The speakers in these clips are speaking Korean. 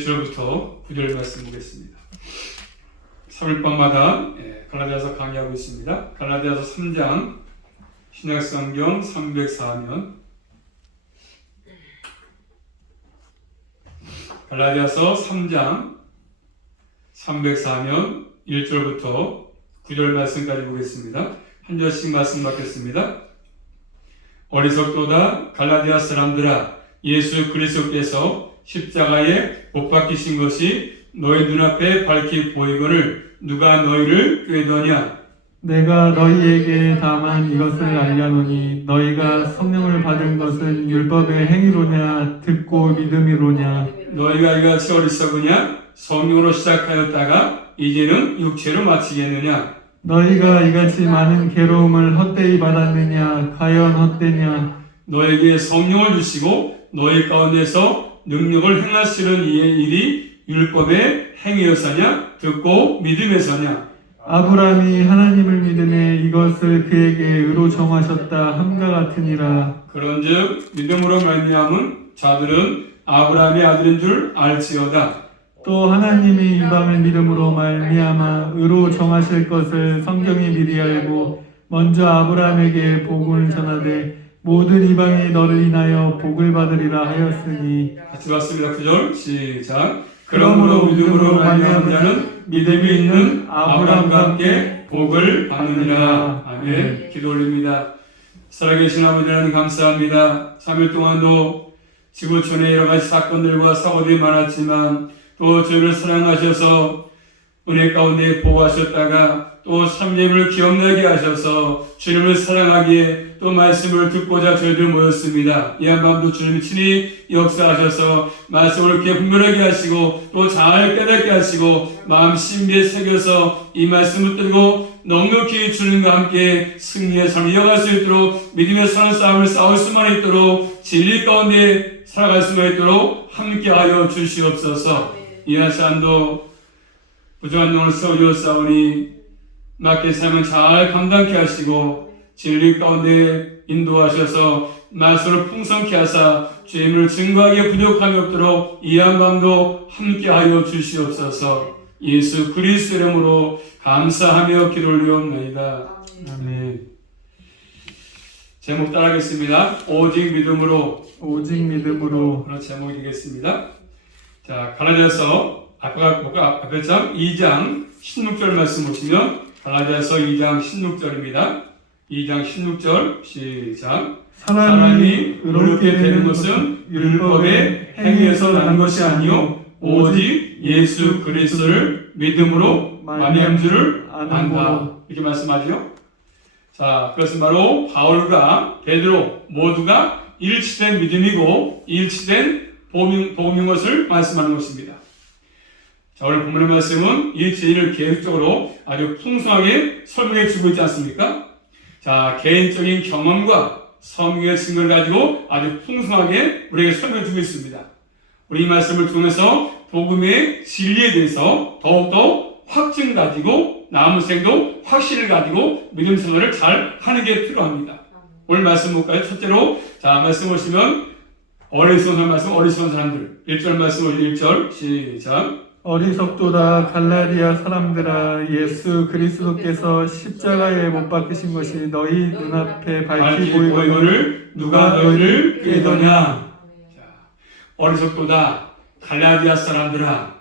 1절부터 9절 말씀 보겠습니다. 3일밤마다 갈라디아서 강의하고 있습니다. 갈라디아서 3장 신약성경 304면 갈라디아서 3장 304면 1절부터 9절 말씀까지 보겠습니다. 한 절씩 말씀 받겠습니다. 어리석도다 갈라디아 사람들아, 예수 그리스도께서 십자가에 못 박히신 것이 너희 눈앞에 밝히 보이거늘 누가 너희를 꾀더냐? 내가 너희에게 다만 이것을 알려노니 너희가 성령을 받은 것은 율법의 행위로냐 듣고 믿음이로냐. 너희가 이같이 어리석으냐? 성령으로 시작하였다가 이제는 육체로 마치겠느냐? 너희가 이같이 많은 괴로움을 헛되이 받았느냐. 과연 헛되냐. 너에게 성령을 주시고 너희 가운데서 능력을 행하시는 이의 일이 율법의 행위였으냐 듣고 믿음에서냐? 아브라함이 하나님을 믿음에 이것을 그에게 의로 정하셨다 함과 같으니라. 그런즉 믿음으로 말미암은 자들은 아브라함의 아들인 줄 알지어다. 또 하나님이 이방을 믿음으로 말미암아 의로 정하실 것을 성경이 미리 알고 먼저 아브라함에게 복을 전하되 모든 이방이 너를 인하여 복을 받으리라 하였으니. 같이 봤습니다. 9절 시작. 그러므로 믿음으로 말미암은 자는 믿음이 있는 아브라함과 함께 복을 받느니라. 아멘. 기도 올립니다. 살아계신 아버지 하나님 감사합니다. 3일 동안도 지구촌의 여러 가지 사건들과 사고들이 많았지만 또 저희를 사랑하셔서 은혜 가운데 보호하셨다가 또 참님을 기억나게 하셔서 주님을 사랑하기에 또 말씀을 듣고자 저희들 모였습니다. 이 한밤도 주님이 친히 역사하셔서 말씀을 이렇게 분별하게 하시고 또 잘 깨닫게 하시고 마음 신비에 새겨서 이 말씀을 들고 넉넉히 주님과 함께 승리의 삶을 이어갈 수 있도록 믿음의 사는 싸움을 싸울 수만 있도록 진리 가운데 살아갈 수만 있도록 함께하여 주시옵소서. 이 한 시간도 부족한 영을 세워주었사오니 맞게 삶을 잘 감당케 하시고 진리 가운데 인도하셔서 말씀을 풍성케 하사 주님을 증거하기에 부족함이 없도록 이 한밤도 함께하여 주시옵소서. 예수 그리스도 이름으로 감사하며 기도 올리옵나이다. 아멘. 제목 따라하겠습니다. 오직 믿음으로. 오직 믿음으로. 그런 제목이 되겠습니다. 자, 갈라디아서 앞에 장 2장 16절 말씀 보시면 갈라디아서 2장 16절입니다. 2장 16절 시작. 사람이 의롭게 되는 것은 율법의 행위에서 난 것이 아니요 오직 예수 그리스도를 믿음으로 말미암은 줄을 안다. 이렇게 말씀하죠. 자, 그것은 바로 바울과 베드로 모두가 일치된 믿음이고 일치된 복음인 것을 말씀하는 것입니다. 자, 오늘 본문의 말씀은 이 진리를 계획적으로 아주 풍성하게 설명해 주고 있지 않습니까? 자, 개인적인 경험과 성경의 증거를 가지고 아주 풍성하게 우리에게 설명해 주고 있습니다. 우리 이 말씀을 통해서 복음의 진리에 대해서 더욱더 확증 가지고 남은 생도 확신을 가지고 믿음 생활을 잘 하는 게 필요합니다. 오늘 말씀 볼까요? 첫째로 자, 말씀 보시면 어리석은 말씀, 어리석은 사람들 1절 말씀 1절 시작. 어리석도다 갈라디아 사람들아, 예수 그리스도께서 십자가에 못 박히신 것이 너희 눈앞에 밝히 보이거늘 누가 너희를 꾀더냐. 자, 어리석도다 갈라디아 사람들아.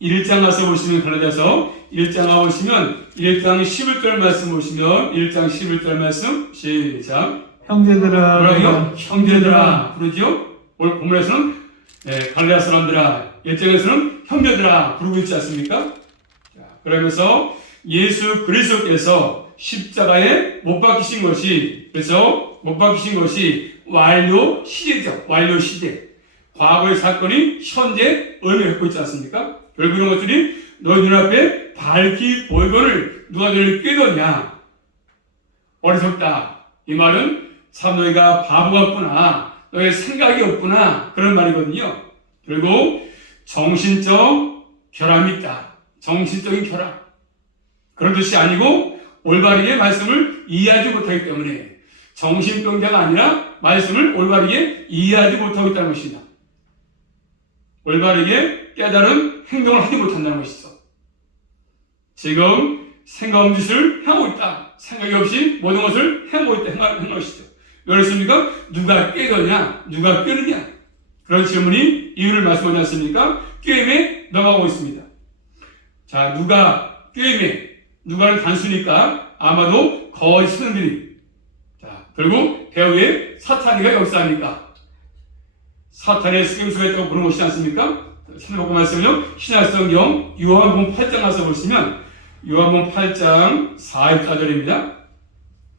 1장 가서 보시면 갈라디아서 1장 가 보시면 1장 11절 말씀 보시면 1장 11절 말씀 시작. 형제들아. 뭐라고요? 형제들아 그러죠? 오늘 본문에서는 갈라디아 사람들아, 1장에서는 형제들아 부르고 있지 않습니까? 자, 그러면서 예수 그리스도께서 십자가에 못 박히신 것이, 그래서 못 박히신 것이 완료 시대죠. 완료 시대. 과거의 사건이 현재 의미를 갖고 있지 않습니까? 결국 이런 것들이 너희 눈앞에 밝히 보이거늘 누가 너희를 꾀더냐. 어리석다. 이 말은 참 너희가 바보 같구나, 너의 생각이 없구나, 그런 말이거든요. 그리고 정신적 결함이 있다. 정신적인 결함. 그런 뜻이 아니고 올바르게 말씀을 이해하지 못하기 때문에 정신병자가 아니라 말씀을 올바르게 이해하지 못하고 있다는 것입니다. 올바르게 깨달은 행동을 하지 못한다는 것이죠. 지금 생각 없는 짓을 하고 있다. 생각이 없이 모든 것을 하고 있다. 행하는 것이죠. 왜 그렇습니까? 누가 깨더냐? 누가 깨느냐? 그런 질문이 이유를 말씀하지 않습니까? 꾀임에 넘어가고 있습니다. 자, 누가 꾀임에, 누가는 단수니까 아마도 거짓 선생들이, 자, 결국 배후에 사탄이가 역사하니까 사탄의 스김수가 있다고 보는 것이지 않습니까? 찾아보고 말씀을요, 신약성경 요한복음 8장 가서 보시면 요한복음 8장 4절입니다.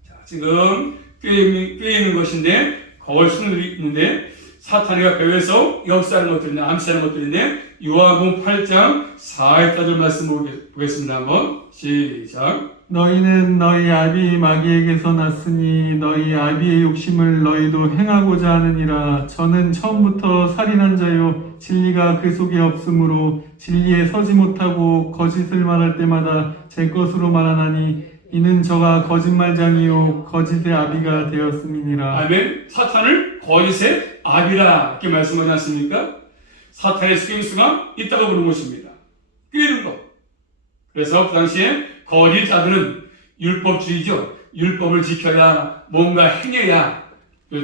자, 지금 꾀이는 것인데 거짓 선생들이 있는데 사탄이가 배후에서 역사하는 것들인데 암시하는 것들인데 요한복음 8장 4절 말씀 보겠습니다. 한번 시작. 너희는 너희 아비 마귀에게서 났으니 너희 아비의 욕심을 너희도 행하고자 하느니라. 저는 처음부터 살인한 자요 진리가 그 속에 없으므로 진리에 서지 못하고 거짓을 말할 때마다 제 것으로 말하나니 이는 저가 거짓말장이요 거짓의 아비가 되었음이니라. 아멘. 사탄을 거짓의 아비라 이렇게 말씀하지 않습니까? 사탄의 스김수가 있다고 보는 것입니다. 꾀는 것. 그래서 그 당시에 거짓자들은 율법주의죠. 율법을 지켜야, 뭔가 행해야,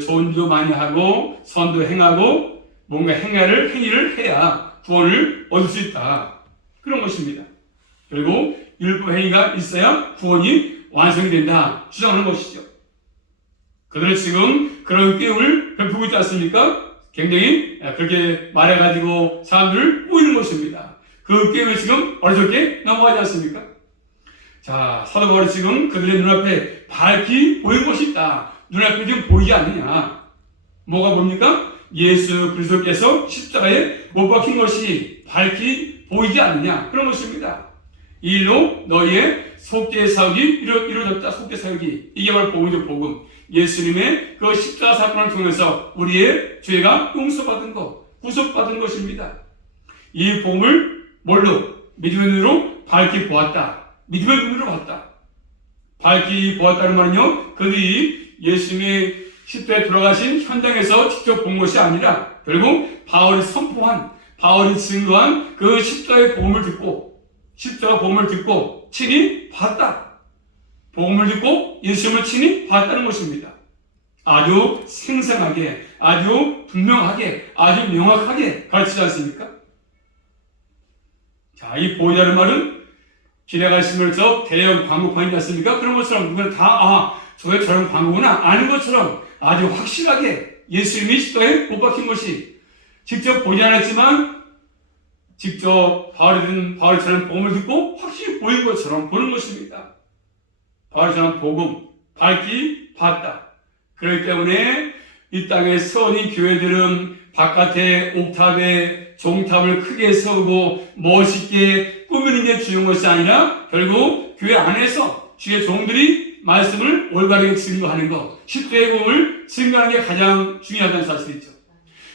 좋은 일도 많이 하고 선도 행하고 뭔가 행위를 해야 구원을 얻을 수 있다. 그런 것입니다. 그리고 율법 행위가 있어야 구원이 완성이 된다. 주장하는 것이죠. 그들은 지금 그런 깨움을 베푸고 있지 않습니까? 굉장히 그렇게 말해가지고 사람들을 꼬이는 것입니다. 그 깨움에 지금 어리석게 넘어가지 않습니까? 자, 사도 바울이 지금 그들의 눈앞에 밝히 보인 것이 있다. 눈앞에 지금 보이지 않느냐. 뭐가 뭡니까? 예수 그리스도께서 십자가에 못 박힌 것이 밝히 보이지 않느냐. 그런 것입니다. 이 일로 너희의 속죄 사역이 이루어졌다. 속죄 사역이. 이게 바로 복음이죠. 복음. 예수님의 그 십자가 사건을 통해서 우리의 죄가 용서받은 것, 구속받은 것입니다. 이 복음을 뭘로? 믿음의 눈으로 밝히 보았다. 믿음의 눈으로 봤다. 밝히 보았다는 말은요, 그들이 예수님의 십자가에 돌아가신 현장에서 직접 본 것이 아니라 결국 바울이 선포한, 바울이 증거한 그 십자가의 복음을 듣고, 십자가 복음을 듣고 친히 봤다. 복음을 듣고 예수님을 친히 봤다는 것입니다. 아주 생생하게, 아주 분명하게, 아주 명확하게 가르치지 않습니까? 자, 이 보이다는 말은 지나가시면 저 대형 광고판이지 않습니까? 그런 것처럼 누구나 다, 저게 저런 광고구나 아는 것처럼 아주 확실하게 예수님이 십자가에 못 박힌 것이 직접 보지 않았지만 직접 바울처럼 복음을 듣고 확실히 보인 것처럼 보는 것입니다. 바울처럼 복음, 밝히 봤다. 그렇기 때문에 이 땅의 선인 교회들은 바깥에 옥탑에 종탑을 크게 세우고 멋있게 꾸미는 게 중요한 것이 아니라 결국 교회 안에서 주의 종들이 말씀을 올바르게 증거하는 것, 십자가의 복음을 증거하는 게 가장 중요하다는 사실이죠.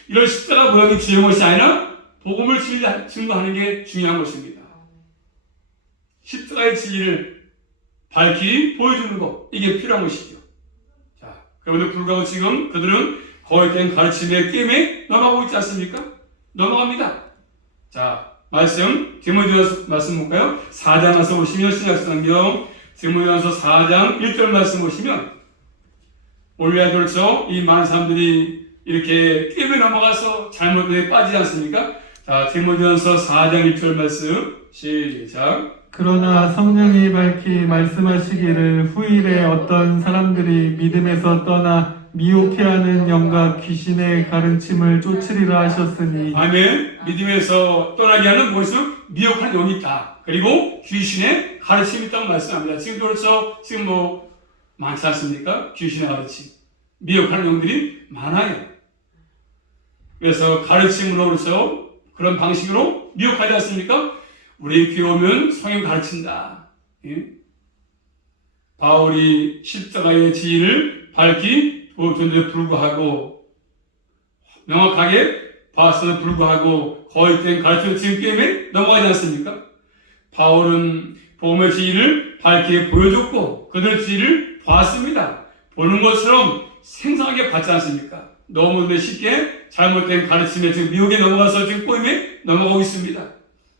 이런 십자가 모양이 중요한 것이 아니라 복음을 증거하는 게 중요한 것입니다. 십자가의 진리를 밝히 보여주는 것, 이게 필요한 것이죠. 자, 그런데 불구하고 지금 그들은 거짓된 가르침의 게임에 넘어가고 있지 않습니까? 넘어갑니다. 자, 말씀, 디모데전서 말씀 볼까요? 4장 가서 보시면 신약성경 디모데전서 4장 1절 말씀 보시면 원래 그렇죠. 이 많은 사람들이 이렇게 게임에 넘어가서 잘못에 빠지지 않습니까? 자, 디모데전서 4장 1절 말씀 시작. 그러나 성령이 밝히 말씀하시기를 후일에 어떤 사람들이 믿음에서 떠나 미혹해하는 영과 귀신의 가르침을 쫓으리라 하셨으니. 아멘. 믿음에서 떠나게 하는 무엇을 미혹한 영이 있다. 그리고 귀신의 가르침이 있다고 말씀합니다. 지금 그렇죠. 지금 많지 않습니까? 귀신의 가르침. 미혹하는 영들이 많아요. 그래서 가르침으로 그렇죠. 그런 방식으로 미혹하지 않습니까? 우리 교회 오면 성경 가르친다. 예? 바울이 십자가의 진리를 밝히 보여줬는데 불구하고 명확하게 봤어도 불구하고 거짓된 가르침을 지금 게임에 넘어가지 않습니까? 바울은 복음의 진리를 밝게 보여줬고 그들의 진리를 봤습니다. 보는 것처럼 생생하게 봤지 않습니까? 너무 쉽게 잘못된 가르침에 지금 미혹에 넘어가서 지금 꼬임에 넘어가고 있습니다.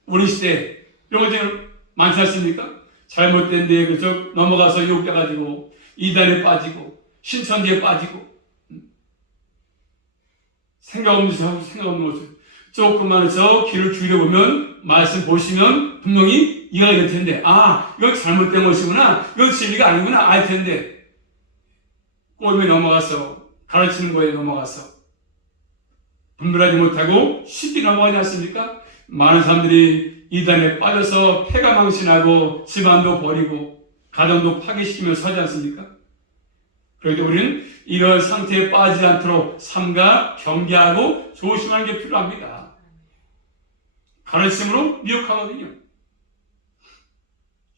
우리 시대 이런 거 지금 많지 않습니까? 잘못된 데에 그저 넘어가서 유혹돼가지고 이단에 빠지고 신천지에 빠지고 생각 없는 짓 하고 생각 없는 모습. 조금만 저 귀를 기울여 보면 말씀 보시면 분명히 이해가 될 텐데 이건 잘못된 것이구나, 이건 진리가 아니구나 알 텐데 꼬임에 넘어가서 가르치는 거에 넘어가서 분별하지 못하고 쉽게 넘어가지 않습니까? 많은 사람들이 이단에 빠져서 패가 망신하고 집안도 버리고 가정도 파괴시키면서 하지 않습니까? 그런데 우리는 이런 상태에 빠지지 않도록 삼가 경계하고 조심하는 게 필요합니다. 가르침으로 미혹하거든요.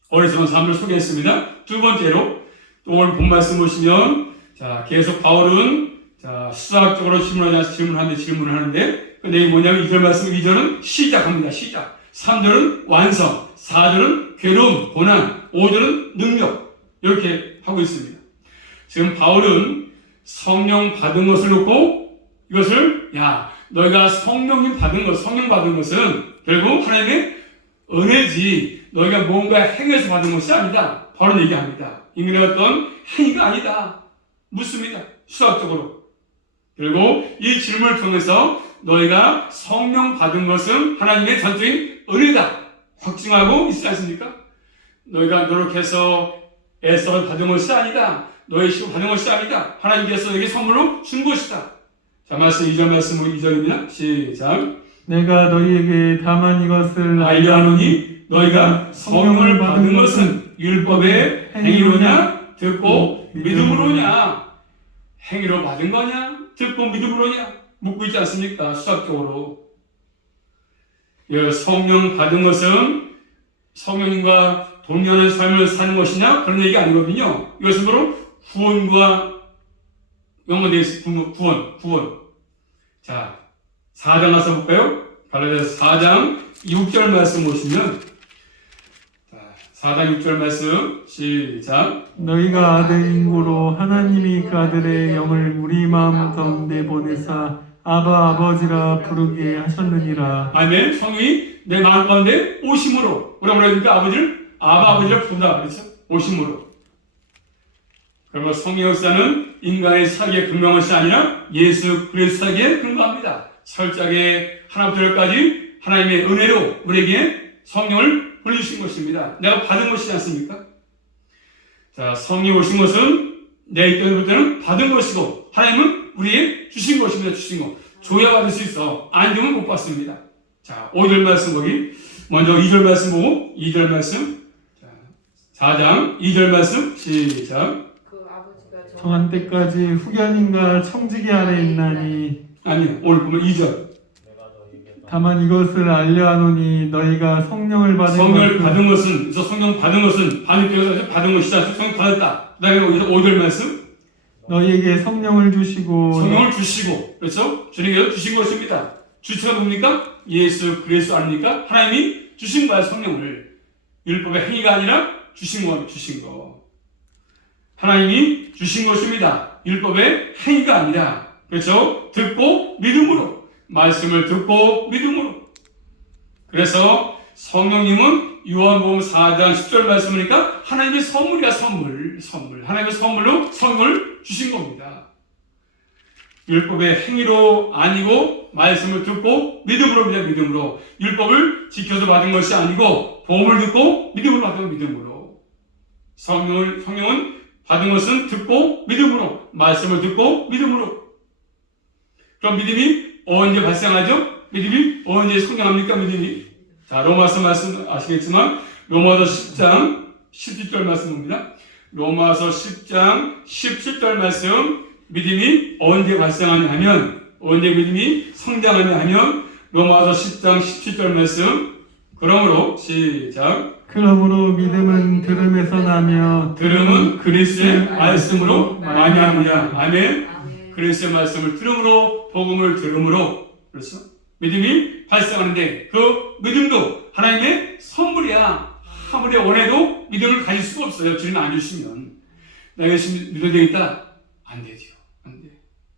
어리석은 사람을 소개했습니다. 두 번째로 또 오늘 본 말씀 보시면 계속 바울은 수학적으로 질문을 하는데 근데 이게 뭐냐면 2절 말씀 2절은 시작합니다. 시작. 3절은 완성, 4절은 괴로움, 고난, 5절은 능력 이렇게 하고 있습니다. 지금 바울은 성령 받은 것을 놓고 이것을 너희가 성령 받은 것은 결국 하나님의 은혜지 너희가 뭔가 행해서 받은 것이 아니다. 바울은 얘기합니다. 인간의 어떤 행위가 아니다. 묻습니다. 수학적으로. 그리고 이 질문을 통해서 너희가 성령 받은 것은 하나님의 전적인 은혜다. 확증하고 있지 않습니까? 너희가 노력해서 애써 받은 것이 아니다. 너희 힘으로 받은 것이 아니다. 하나님께서 너에게 선물로 준 것이다. 말씀 2절 말씀 2절입니다. 시작. 내가 너희에게 다만 이것을 알려하노니 너희가 성령을 받은 것은 율법의 행위로냐 듣고 믿음으로냐. 행위로 받은 거냐 듣고 믿음으로냐 묻고 있지 않습니까? 수학적으로. 성령 받은 것은 성령님과 동료의 삶을 사는 것이냐 그런 얘기 아니거든요. 이것은 바로 구원과 연관되어 있습니다. 구원. 4장 가서 볼까요? 갈라디아서 4장 6절 말씀 보시면 4장 6절 말씀 시작. 너희가 아들인 고로 하나님이 그 아들의 영을 우리 마음 가운데 보내사 아바 아버지라 부르게 하셨느니라. 아멘. 성령이 내 마음 가운데 오심으로 우리가 뭐라 그러니까 아바 아버지라 부른다 그랬죠. 오심으로. 그러면 성령 역사는 인간의 사기에 근거한 것이 아니라 예수 그리스도 사기에 근거합니다. 철저하게 하나부터까지 하나님의 은혜로 우리에게 성령을 불리신 것입니다. 내가 받은 것이지 않습니까? 성령 오신 것은 내 있던 때는 받은 것이고 하나님은 우리에게 주신 것입니다. 주신 것. 줘야 받을 수 있어. 안 주면 못 받습니다. 5절 말씀 보기. 먼저 2절 말씀 보고 2절 말씀. 4장 2절 말씀 시작. 정한 때까지 후견인과 청지기 아래 있나니. 아니요. 오늘 보면 2절. 다만 이것을 알려하노니 너희가 성령을 받은 것은 성령 받은 것은 받은 것이다. 성령 받았다. 그 다음에 5절 말씀. 너희에게 성령을 주시고 그렇죠? 주님께서 주신 것입니다. 주체가 뭡니까? 예수 그리스도 아닙니까? 하나님이 주신 거야. 성령을. 율법의 행위가 아니라 주신 거. 하나님이 주신 것입니다. 율법의 행위가 아니라. 그렇죠? 듣고 믿음으로. 말씀을 듣고 믿음으로. 그래서 성령님은 요한복음 4장 10절 말씀이니까 하나님의 선물이야. 선물. 하나님의 선물로 성령을 주신 겁니다. 율법의 행위로 아니고 말씀을 듣고 믿음으로입니다. 믿음으로. 율법을 지켜서 받은 것이 아니고 복음을 듣고 믿음으로 받은 믿음으로. 성령은 받은 것은 듣고 믿음으로. 말씀을 듣고 믿음으로. 그럼 믿음이 언제 발생하죠? 믿음이 언제 성장합니까? 믿음이. 로마서 말씀 아시겠지만 로마서 10장 17절 말씀입니다. 로마서 10장 17절 말씀. 믿음이 언제 발생하냐 하면 언제 믿음이 성장하냐 하면 로마서 10장 17절 말씀. 그러므로 시작. 그러므로 믿음은 들음에서 나며 들음은 그리스도의 말씀으로 많이 합니다. 아멘. 그리스도의 말씀을 들음으로 복음을 들음으로. 그래서 믿음이 발생하는데 그 믿음도 하나님의 선물이야. 아무리 원해도 믿음을 가질 수가 없어요. 주님 안 주시면. 내가 열심히 믿어야 되겠다? 안 되죠. 안 돼.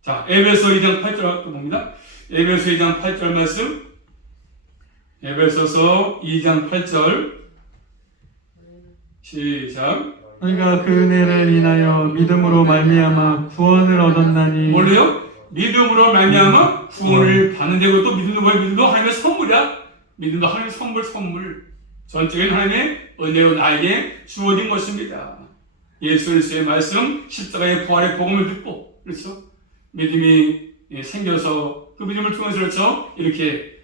자, 에베소 2장 8절 봅니다. 에베소 2장 8절 말씀. 에베소서 2장 8절 시작. 너희가 그 은혜를 인하여 믿음으로 말미암아 구원을 얻었나니. 뭘로요? 믿음으로 말미암아 구원을 받는데, 그것도 믿음도 뭐예요? 믿음도 하나님의 선물이야. 믿음도 하나님의 선물. 전적인 하나님의 은혜로 나에게 주어진 것입니다. 예수 그리스도의 말씀, 십자가의 부활의 복음을 듣고, 그렇죠? 믿음이 생겨서 그 믿음을 통해서, 그렇죠? 이렇게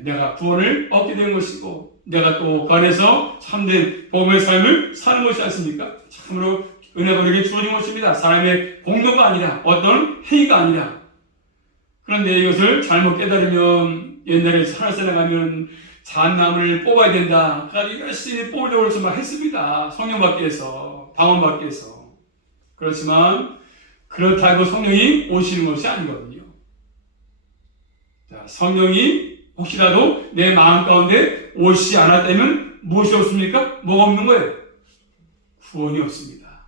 내가 구원을 얻게 된 것이고, 내가 또 그 안에서 참된 복음의 삶을 사는 것이 않습니까? 참으로 은혜가 우리에게 주어진 것입니다. 사람의 공로가 아니라, 어떤 행위가 아니라. 그런데 이것을 잘못 깨달으면, 옛날에 산에서 나가면 잣나무를 뽑아야 된다. 그래서 열심히 뽑으려고 정말 했습니다. 성령 받기 위해서, 방언 받기 위해서. 그렇지만 그렇다고 성령이 오시는 것이 아니거든요. 자, 성령이 혹시라도 내 마음 가운데 오시지 않았다면 무엇이 없습니까? 뭐가 없는 거예요? 구원이 없습니다.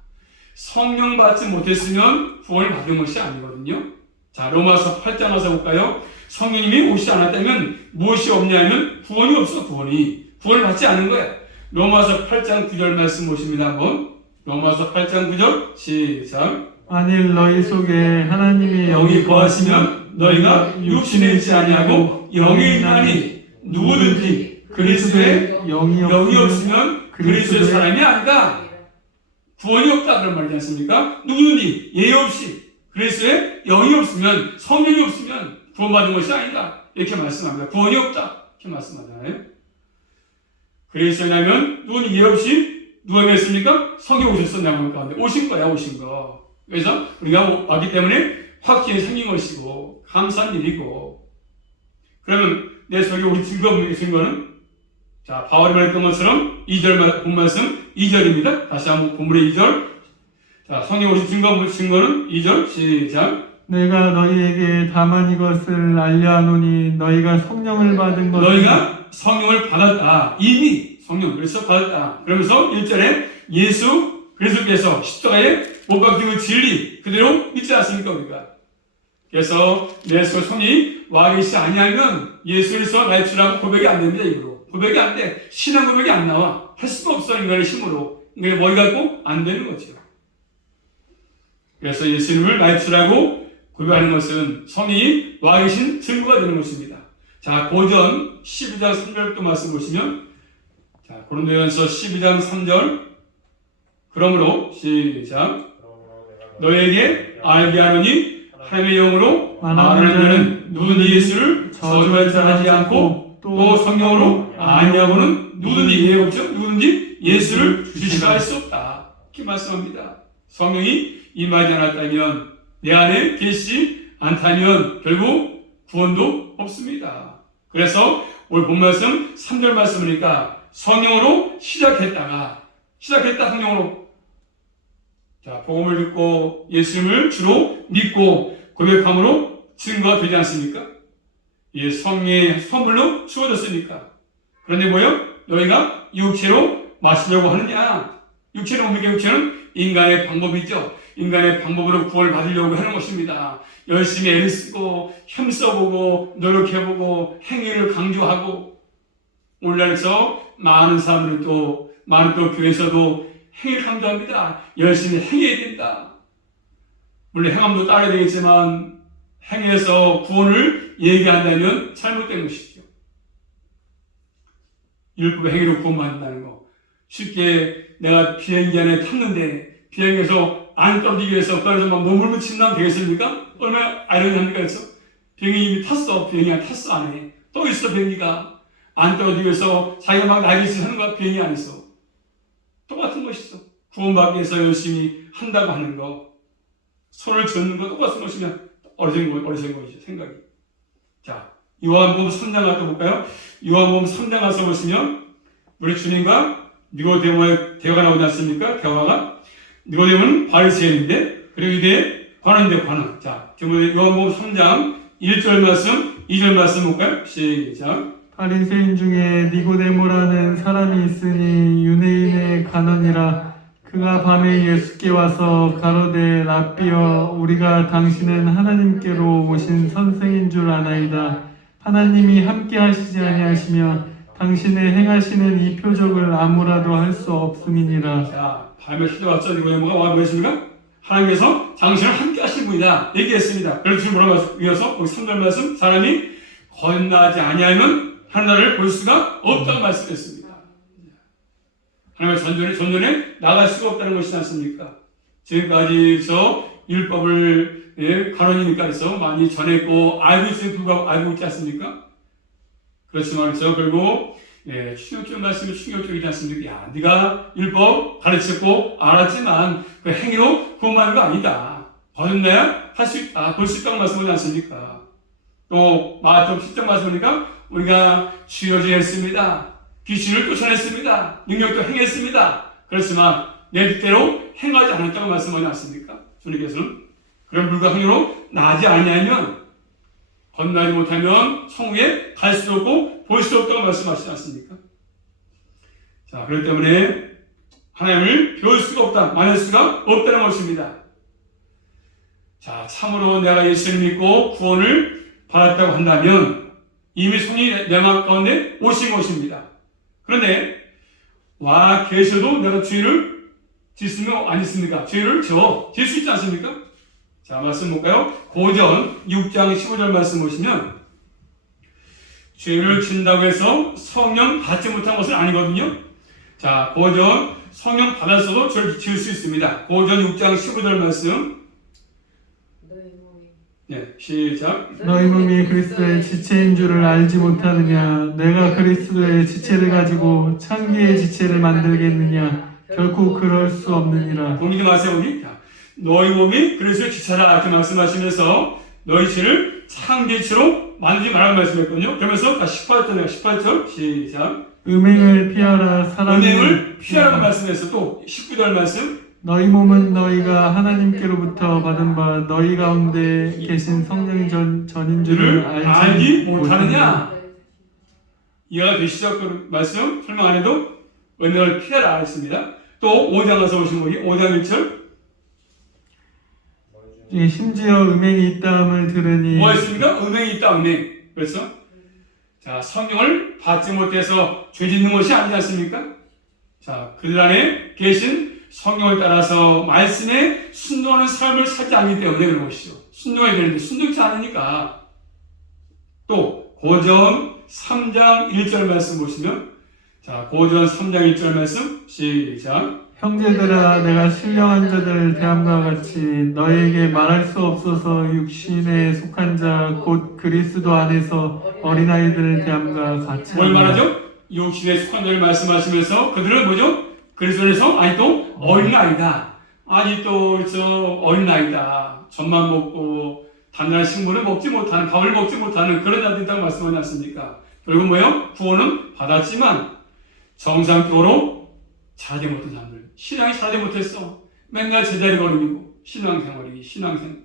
성령 받지 못했으면 구원을 받은 것이 아니거든요. 자, 로마서 8장 가서 볼까요? 성령님이 오시지 않았다면 무엇이 없냐면 구원이 없어. 구원을 받지 않은 거야. 로마서 8장 9절 말씀 보십니다. 한번 로마서 8장 9절 시작. 만일 너희 속에 하나님의 영이 거하시면 너희가 육신에 있지 아니하고 영에 있나니, 누구든지 그리스도의 영이 없으면 그리스도의 사람이 아니다. 구원이 없다 그런 말이지 않습니까? 누구든지 예의 없이 그리스도의 영이 없으면, 성령이 없으면 구원받은 것이 아니다. 이렇게 말씀합니다. 구원이 없다. 이렇게 말씀하잖아요. 그리스도라면 누구는 예의 없이 누가 했습니까? 성령 오셨어. 내 마음 가운데 오신 거야. 오신 거. 그래서 우리가 왔기 때문에 확신이 생긴 것이고 감사한 일이고. 그러면 내 속에 우리 증거는, 자, 바울이 말했던 것처럼 2절 본 말씀 2절입니다. 다시 한번 본문의 2절. 자, 성령 오신 증거는 2절 시작. 내가 너희에게 다만 이것을 알려하노니 너희가 성령을 받은 것은, 너희가 성령을 받았다. 이미 성령 그래서 받았다. 그러면서 1절에 예수 그리스도께서 십자가에 못 박힌 그 진리 그대로 믿지 않습니까 우리가? 그래서 내 속에 성령이 와 계시지 아니하면 예수 그리스도 나의 주라고 고백이 안 됩니다. 입으로 고백이 안 돼. 신앙 고백이 안 나와. 할 수가 없어. 인간의 힘으로. 인간의 머리 갖고 안 되는 거죠. 그래서 예수님을 나의 주라고 고백하는 것은 성령이 와 계신 증거가 되는 것입니다. 자, 고전 12장 3절 또 말씀 보시면, 자, 고린도전서 12장 3절. 그러므로 시작. 너에게 알게 하노니 하나님의 영으로 말하는 자는 누구든지 예수를 저주할 자 하지 않고, 또 성령으로 아니하고는 누구든지 예의 없죠. 누구든지 예수를 주시할 수 없다. 이렇게 말씀합니다. 성령이 임하지 않았다면, 내 안에 계시지 않다면 결국 구원도 없습니다. 그래서 오늘 본 말씀 3절 말씀이니까 성령으로 시작했다 성령으로. 자, 복음을 듣고 예수님을 주로 믿고 고백함으로 증거가 되지 않습니까? 이 성령의 선물로 주어졌으니까. 그런데 뭐요? 너희가 육체로 마시려고 하느냐? 육체는 뭡니까? 육체는 인간의 방법이죠. 인간의 방법으로 구원을 받으려고 하는 것입니다. 열심히 애를 쓰고 힘써보고 노력해보고 행위를 강조하고, 오늘날에서 많은 사람들은 많은 교회에서도 행위를 강조합니다. 열심히 행해야 된다. 물론 행함도 따라야 되겠지만 행해서 구원을 얘기한다면 잘못된 것이죠. 율법의 행위로 구원받는다는 거. 쉽게 내가 비행기 안에 탔는데 비행기에서 안 떨어지기 위해서 그래서 막 몸을 묻힌다면 되겠습니까? 얼마나 아이러니합니까? 그래서 비행기 이미 탔어. 비행기 안에 또 있어. 비행기가 안 떨어지기 위해서 자기가 막 날개짓을 하는 거야. 비행기 안에서. 똑같은 것이죠. 구원받기 위해서 열심히 한다고 하는 거, 손을 젓는 거 똑같은 것이면 어리석은 것이죠. 생각이. 자, 요한복음 3장 가서 볼까요? 요한복음 3장 가서 보시면 우리 주님과 니고데모의 대화가 나오지 않습니까? 대화가. 니고데모는 바리새인인데, 그리고 이게 관원인데. 자, 지금 요한복음 3장 1절 말씀, 2절 말씀 볼까요? 시작. 바리새인 중에 니고데모라는 사람이 있으니 유대인의 관원이라. 그가 밤에 예수께 와서 가로되 랍비여 우리가 당신은 하나님께로 오신 선생인 줄 아나이다. 하나님이 함께 하시지 아니하시며 당신의 행하시는 이 표적을 아무라도 할 수 없음이니라. 자, 밤에 시도왔죠. 이거 뭐가 와 보였습니까? 하나님께서 당신을 함께 하신 분이다 얘기했습니다. 그래서 지금 뭐라고 이어서 3절 말씀, 사람이 거듭나지 아니하면 하나님을 볼 수가 없다고 말씀했습니다. 하나님의 전전에 나갈 수가 없다는 것이지 않습니까? 지금까지 저 율법을 간원이니까 해서 많이 전했고 알고 있음에 불구하고 알고 있지 않습니까? 그렇지만 저 결국 충격적 말씀이 충격적이지 않습니까? 야, 네가 율법 가르쳤고 알았지만 그 행위로 구원받는 거 아니다. 거듭나야 할 수 있다. 볼 수 있다고 말씀하지 않습니까? 또 마태복음 10장 말씀하니까 우리가 주여주 했습니다. 귀신을 쫓아냈습니다. 능력도 행했습니다. 그렇지만 내 뜻대로 행하지 않았다고 말씀하지 않습니까? 주님께서는 그런 불가항으로 나지 아니하면 건너지 못하면 성우에 갈 수도 없고 볼 수도 없다고 말씀하시지 않습니까? 자, 그렇기 때문에 하나님을 배울 수가 없다, 만날 수가 없다는 것입니다. 자, 참으로 내가 예수를 믿고 구원을 받았다고 한다면 이미 성령이 내 마음 가운데 오신 것입니다. 그런데 와 계셔도 내가 죄를 짓으면 안 있습니까? 죄를 질 수 있지 않습니까? 자, 말씀 볼까요? 고전 6장 15절 말씀 보시면 죄를 진다고 해서 성령 받지 못한 것은 아니거든요. 자, 고전 성령 받았어도 죄를 지을 수 있습니다. 고전 6장 15절 말씀. 네, 시작. 너희 몸이 그리스도의 지체인 줄을 알지 못하느냐? 내가 그리스도의 지체를 가지고 창기의 지체를 만들겠느냐? 결코 그럴 수 없느니라. 본인이 말씀하니 너희 몸이 그리스도의 지체라 이렇게 말씀하시면서 너희 지체를 창기체로 만들지 말라고 말씀했거든요. 그러면서 18절 시작. 음행을 피하라. 음행을 피하라고 말씀해서 또 19절 말씀. 너희 몸은 너희가 하나님께로부터 받은 바 너희 가운데 계신 성령이 전인 줄을 알지 못하느냐? 이해가 되시죠? 그 말씀 설명 안 해도 음행을 피하라 했습니다. 또 5장 가서 오신 거기 5장 1절. 예, 심지어 음행이 있다함을 들으니 뭐 했습니까? 음행이 있다, 음행. 그래서 자, 성령을 받지 못해서 죄 짓는 것이 아니지 않습니까? 자, 그들 안에 계신 성령을 따라서 말씀에 순종하는 삶을 살지 않기 때문에 그런 것이죠. 순종해야 되는데 순종치 않으니까. 또 고전 3장 1절 말씀 보시면 자, 고전 3장 1절 말씀 시작. 형제들아 내가 신령한 자들 대함과 같이 너희에게 말할 수 없어서 육신에 속한 자 곧 그리스도 안에서 어린아이들 대함과 같이 뭘 말하죠? 육신에 속한 자를 말씀하시면서 그들은 뭐죠? 그리스도에서 아니 또 어린아이다. 아니 또 저 어린아이다. 젖만 먹고 단단한 식물을 먹지 못하는 밥을 먹지 못하는 그런 자들이 있다고 말씀하지 않습니까? 결국 뭐예요? 구원은 받았지만 정상적으로 잘하지 못한 사람들, 신앙이 잘하지 못했어. 맨날 제자리 걸음이고 신앙생활.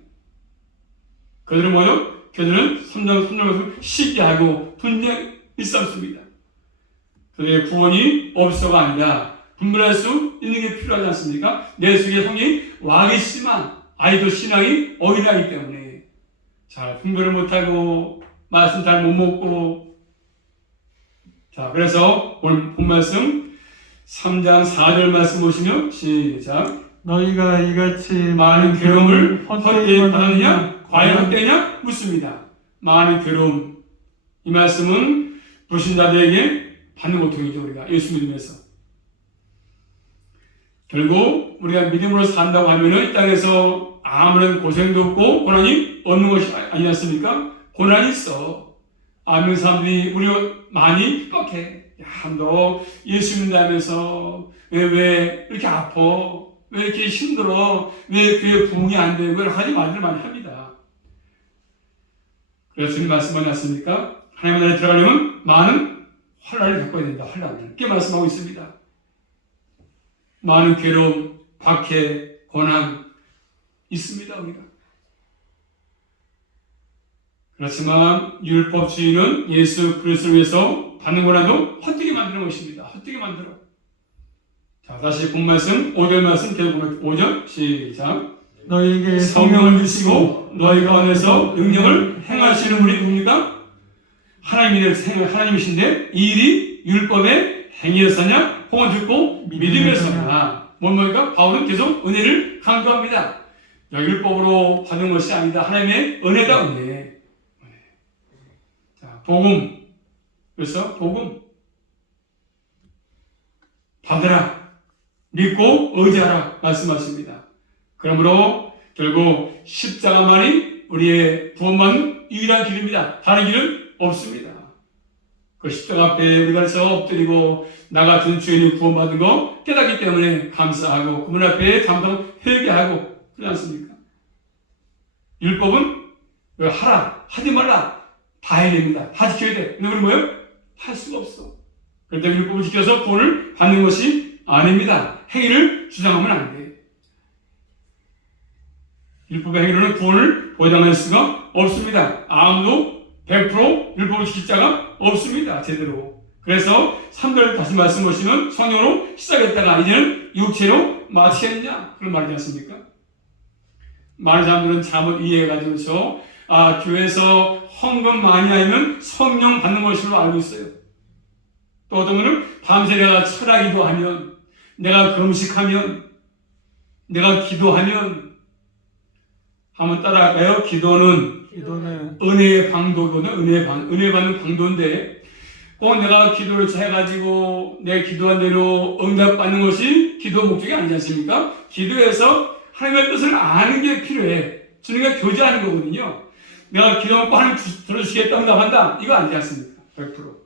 그들은 뭐죠? 그들은 선정을 시기하고 분쟁 일삼습니다. 그들의 구원이 없어가 아니라 분별할 수 있는 게 필요하지 않습니까? 내 속에 성령이 와 계시지만 아이도 신앙이 어린아이기 때문에 잘 분별을 못하고 말씀 잘 못 먹고. 자, 그래서 오늘 본 말씀 3장 4절 말씀 보시면 시작. 너희가 이같이 많은 괴로움을 헛되이 받느냐? 과연 헛되냐? 묻습니다. 많은 괴로움. 이 말씀은 불신자들에게 받는 고통이죠. 우리가 예수 믿으면서. 결국 우리가 믿음으로 산다고 하면은 이 땅에서 아무런 고생도 없고 고난이 없는 것이 아니지 않습니까? 고난이 있어. 아는 사람들이 우리 많이 핍박해. 야, 너 예수 믿는다면서 왜 이렇게 아파? 왜 이렇게 힘들어? 왜 교회 부흥이 안 되고 여러 가지 말들을 많이 합니다. 그래서 주님 말씀하지 않습니까? 하나님의 나라에 들어가려면 많은 환난을 겪어야 된다. 환난을 이렇게 말씀하고 있습니다. 많은 괴로움, 박해, 고난 있습니다. 우리가. 그렇지만 율법주의는 예수 그리스도를 위해서 받는 고난도 헛되게 만드는 것입니다. 헛되게 만들어. 자, 다시 본 말씀, 5절 말씀 계속 보면 5절 시작. 너희에게 성령을 주시고 너희 가운데서 능력을 행하시는 분이 누굽니까? 하나님이신데 이 일이 율법의 행위였으냐 혹은 듣고 믿음이었으냐. 뭡니까? 바울은 계속 은혜를 강조합니다. 율법으로 받은 것이 아니다. 하나님의 은혜다. 은혜. 자, 복음. 그래서 복음 받으라. 믿고 의지하라 말씀하십니다. 그러므로 결국 십자가만이 우리의 구원받는 유일한 길입니다. 다른 길은 없습니다. 그 십자가 앞에 우리가 서 엎드리고 나 같은 죄인이 구원받은 거 깨닫기 때문에 감사하고 그분 앞에 담당 회개하고 그렇지 않습니까? 율법은 하라, 하지 말라 다 해야 됩니다. 다 지켜야 돼. 근데 우리 뭐예요? 할 수가 없어. 그렇기 때문에 율법을 지켜서 구원을 받는 것이 아닙니다. 행위를 주장하면 안 돼. 율법의 행위로는 구원을 보장할 수가 없습니다. 아무도 100% 율법을 지킬 자가 없습니다. 제대로. 그래서 3절 다시 말씀 보시면 성령으로 시작했다가 이제는 육체로 마치겠느냐 그런 말이지 않습니까? 많은 사람들은 잘못 이해해가지고서 교회에서 헌금 많이 하면 성령 받는 것으로 알고 있어요. 또 어떤 분은 밤새 내가 철학기도 하면 내가 금식하면 내가 기도하면 한번 따라할까요? 기도는 은혜의 방도거든요. 은혜 받는 방도인데 꼭 내가 기도를 해가지고 내 기도한 대로 응답받는 것이 기도 목적이 아니지 않습니까? 기도에서 하나님의 뜻을 아는 게 필요해. 주님과 교제하는 거거든요. 내가 기도하고 하나님 들어주시겠다 응답한다 이거 아니지 않습니까? 100%.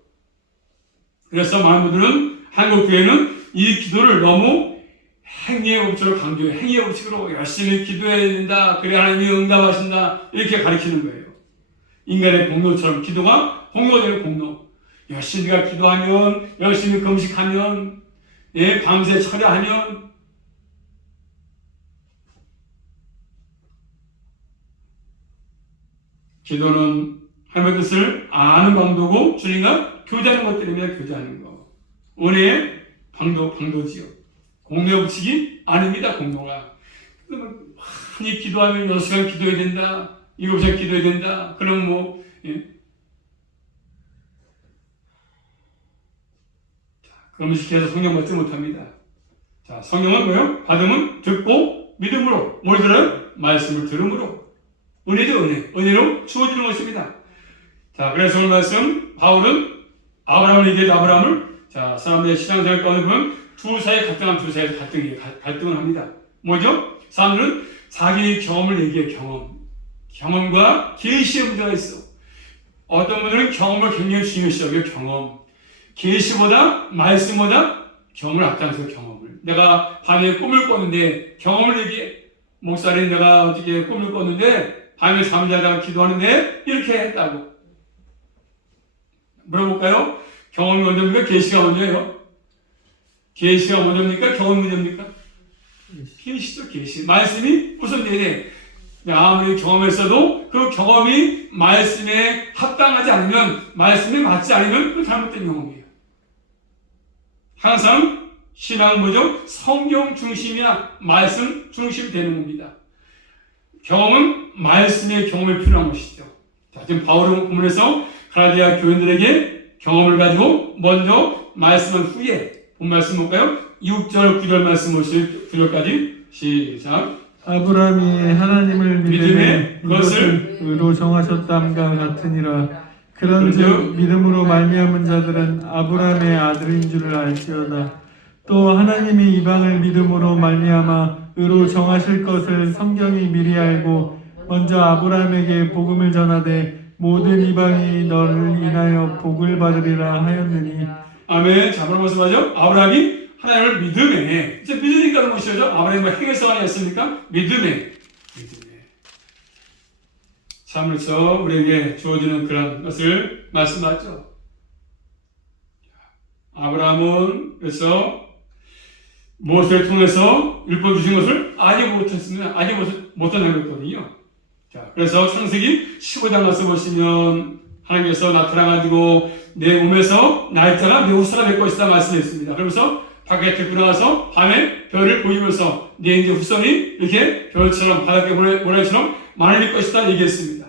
그래서 많은 분들은 한국 교회는 이 기도를 너무 행위의 법칙으로 강조해. 행위의 법칙으로 열심히 기도해야 된다. 그래야 하나님이 응답하신다. 이렇게 가르치는 거예요. 인간의 공로처럼 기도가 공로가 되는 공로. 열심히 기도하면, 열심히 금식하면, 밤새 철야하면 기도는 하나님의 뜻을 아는 방도고 주님과 교제하는 것들입니다. 교제하는 거. 은혜의 방도지요. 공로의 법칙이 아닙니다. 공로가. 많이 기도하면 6시간 기도해야 된다. 7시간 기도해야 된다. 그럼 금식해서 성령 받지 못합니다. 자, 성령은 뭐예요? 받으면 듣고 믿음으로. 뭘 들어요? 말씀을 들음으로. 은혜죠, 은혜. 은혜로 주어지는 것입니다. 자, 그래서 오늘 말씀, 바울은 아브라함을 얘기해서 아브라함을, 자, 사람들의 신앙생활 가운데 보면 두 사이에 갈등을 합니다. 뭐죠? 사람들은 자기 경험을 얘기해, 경험과 계시의 문제가 있어. 어떤 분들은 경험을 굉장히 중요시 여겨, 경험. 계시보다, 말씀보다 경험을 앞장서 경험을. 내가 밤에 꿈을 꿨는데 경험을 얘기해. 목사님 내가 어떻게 꿈을 꿨는데 밤에 잠자다가 기도하는데 이렇게 했다고. 물어볼까요? 경험이 먼저입니까? 계시가 먼저예요? 계시가 먼저입니까? 경험이 먼저입니까? 계시죠, 계시. 말씀이 우선돼야 아무리 경험했어도 그 경험이 말씀에 합당하지 않으면, 말씀에 맞지 않으면 그 잘못된 경험이에요. 항상 신앙은 뭐죠? 성경 중심이야 말씀 중심이 되는 겁니다. 경험은 말씀의 경험이 필요한 것이죠. 자, 지금 바울은 본문에서 갈라디아 교인들에게 경험을 가지고 먼저 말씀한 후에 본 말씀 볼까요? 6절 9절 말씀 보시죠. 9절까지 시작. 아브라함이 하나님을 믿음에 그것을 의로 정하셨담과 같으니라. 그런즉 믿음으로 말미암은 자들은 아브라함의 아들인 줄을 알지어다. 또 하나님이 이방을 믿음으로 말미암아 의로 정하실 것을 성경이 미리 알고 먼저 아브라함에게 복음을 전하되 모든 이방이 너를 인하여 복을 받으리라 하였느니. 아멘. 자, 뭐라고 말씀하죠? 아브라함이 하나님을 믿음에, 이제 믿으니까 그런 것이죠. 아브라함이 행해서가 아니었습니까? 믿음에. 참으로서 우리에게 주어지는 그런 것을 말씀하죠. 아브라함은 그래서 모세를 통해서 율법 주신 것을 아직 못했습니다. 아직 못한 행동이거든요. 자, 그래서 창세기 15장 가서 보시면 하나님께서 나타나가지고 내 몸에서 날짜가 내 후사가 될 것이다 말씀했습니다. 그러면서 밖에 들고 나가서 밤에 별을 보이면서 내 이제 후손이 이렇게 별처럼 바닷가 모래처럼 많을 것이다 얘기했습니다.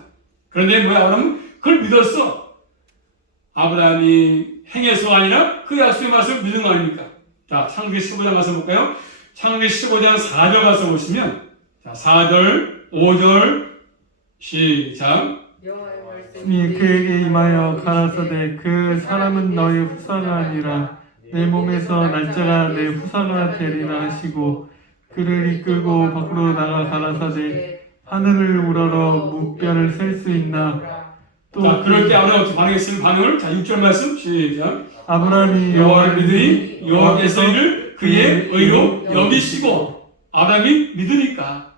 그런데 뭐야? 아브라함은 그걸 믿었어. 아브라함이 행해서가 아니라 그 약속의 말씀을 믿은 거 아닙니까? 자, 창세기 15장 가서 볼까요? 창세기 15장 4절 가서 보시면, 자, 4절, 5절, 시작. 이 그에게 임하여 가라사대 그 사람은 너의 후사가 아니라 내 몸에서 날짜가 내 후사가 되리라 하시고 그를 이끌고 밖으로 나가 가라사대 하늘을 우러러 무뼈를 셀 수 있나. 또 자, 그럴 때 아브라함이 어떻게 반응했으면 반응을, 자, 6절 말씀, 시작. 아브라함이 여호와를 믿으니 여호와께서 이를 그의 의로 여기시고. 아브라함이 믿으니까.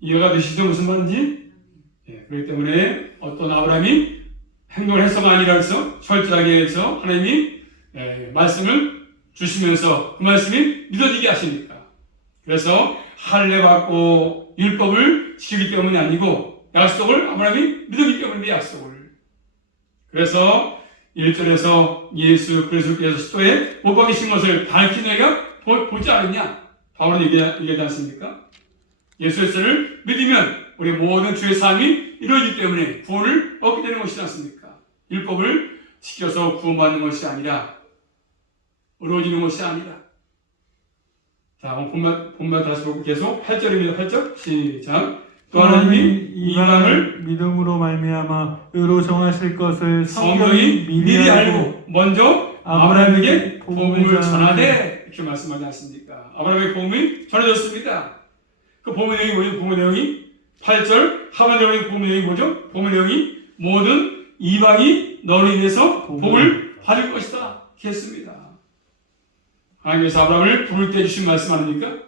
이해가 되시죠? 무슨 말인지? 예, 그렇기 때문에 어떤 아브라함이 행동을 해서가 아니라 해서 철저하게 해서 하나님이 말씀을 주시면서 그 말씀이 믿어지게 하시니까. 그래서 할례 받고 율법을 지키기 때문이 아니고 약속을 아브라함이 믿었기 때문에 약속을. 그래서 1절에서 예수 그리스도께서 십자가에 못 박히신 것을 밝힌 너희가 보지 않았냐? 바울은 얘기하지 않습니까? 예수를 믿으면 우리 모든 주의 삶이 이루어지기 때문에 구원을 얻게 되는 것이지 않습니까? 율법을 지켜서 구원받는 것이 아니라 어려워지는 것이 아니라. 자, 본문 다시 보고 계속 8절입니다. 8절 시작. 또 하나님이 이방을 믿음으로 말미암아 의로 정하실 것을 성경이 미리 알고 먼저 아브라함에게 복음을 전하되 이렇게 말씀하지 않습니까? 아브라함에게 복음이 전해졌습니다. 그 복음의 내용이 뭐죠? 복음의 내용이 8절 하반절의 복음의 내용이 뭐죠? 복음의 내용이 모든 이방이 너로 인해서 복을 받을 것이다 이렇게 했습니다. 하나님께서 아브라함을 부를 때 주신 말씀 아닙니까?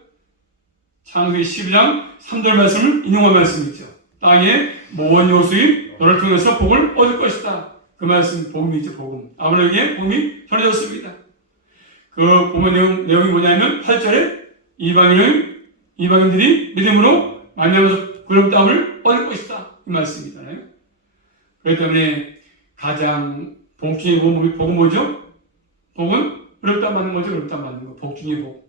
창세기 12장 3절 말씀을 인용한 말씀이죠. 땅의 모든 요소인 너를 통해서 복을 얻을 것이다. 그 말씀 복음이죠. 복음. 아브라함에게 복음이 전해졌습니다. 그 복음의 내용이 뭐냐면 8절에 이방인들이 믿음으로 말미암아서 구원을 얻을 것이다. 이 말씀이잖아요. 그렇기 때문에 가장 복 중의 복은 뭐죠? 복은 어렵다 받는 거죠. 어렵다 받는 거. 복 중의 복.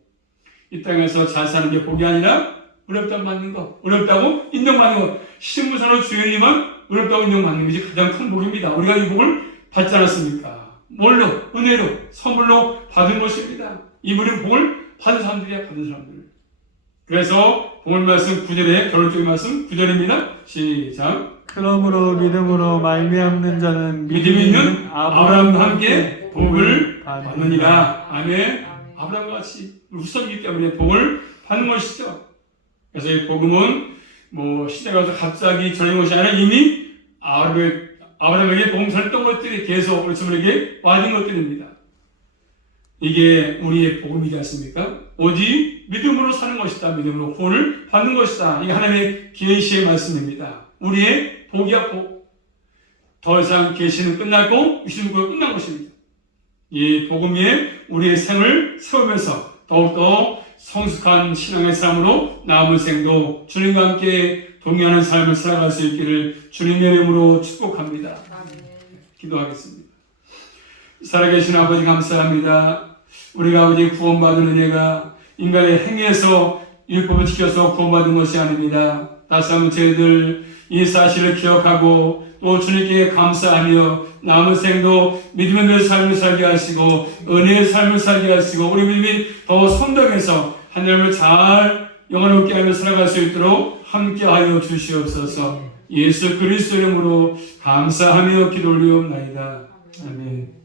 이 땅에서 잘 사는 게 복이 아니라 어렵다 받는 거. 어렵다고 인정받는 거. 신부사로 주인이만 어렵다고 인정받는 것이 가장 큰 복입니다. 우리가 이 복을 받지 않았습니까? 뭘로? 은혜로, 선물로 받은 것입니다. 이분은 복을 받은 사람들이야. 받은 사람들. 그래서 본문 말씀 9절에 결론적인 말씀 9절입니다. 시작. 그러므로 믿음으로 말미암는 자는 믿음이 있는 아브라함과 함께 복을 받느니라. 아멘. 아브라함과 같이 후손이기 때문에 복을 받는 것이죠. 그래서 이 복음은 뭐 시대가 와서 갑자기 전해진 것이 아니라 이미 아브라함에게 복음 전했던 것들이 계속 우리 친구에게 와진 것들입니다. 이게 우리의 복음이지 않습니까? 오직 믿음으로 사는 것이다. 믿음으로 구원을 받는 것이다. 이게 하나님의 계시의 말씀입니다. 우리의 복이야 복. 더 이상 계시는 끝났고 유신구가 끝난 것입니다. 이 복음 위에 우리의 생을 세우면서 더욱더 성숙한 신앙의 삶으로 남은 생도 주님과 함께 동행하는 삶을 살아갈 수 있기를 주님의 이름으로 축복합니다. 기도하겠습니다. 살아계신 아버지 감사합니다. 우리가 아버지 구원받은 은혜가 인간의 행위에서 율법을 지켜서 구원받은 것이 아닙니다. 다시 한번 저희들 이 사실을 기억하고 또 주님께 감사하며 남은 생도 믿음의 삶을 살게 하시고 은혜의 삶을 살게 하시고 우리 믿음이 더 성장해서 하나님을 잘 영원롭게 하며 살아갈 수 있도록 함께하여 주시옵소서. 예수 그리스도 이름으로 감사하며 기도 올리옵나이다. 아멘.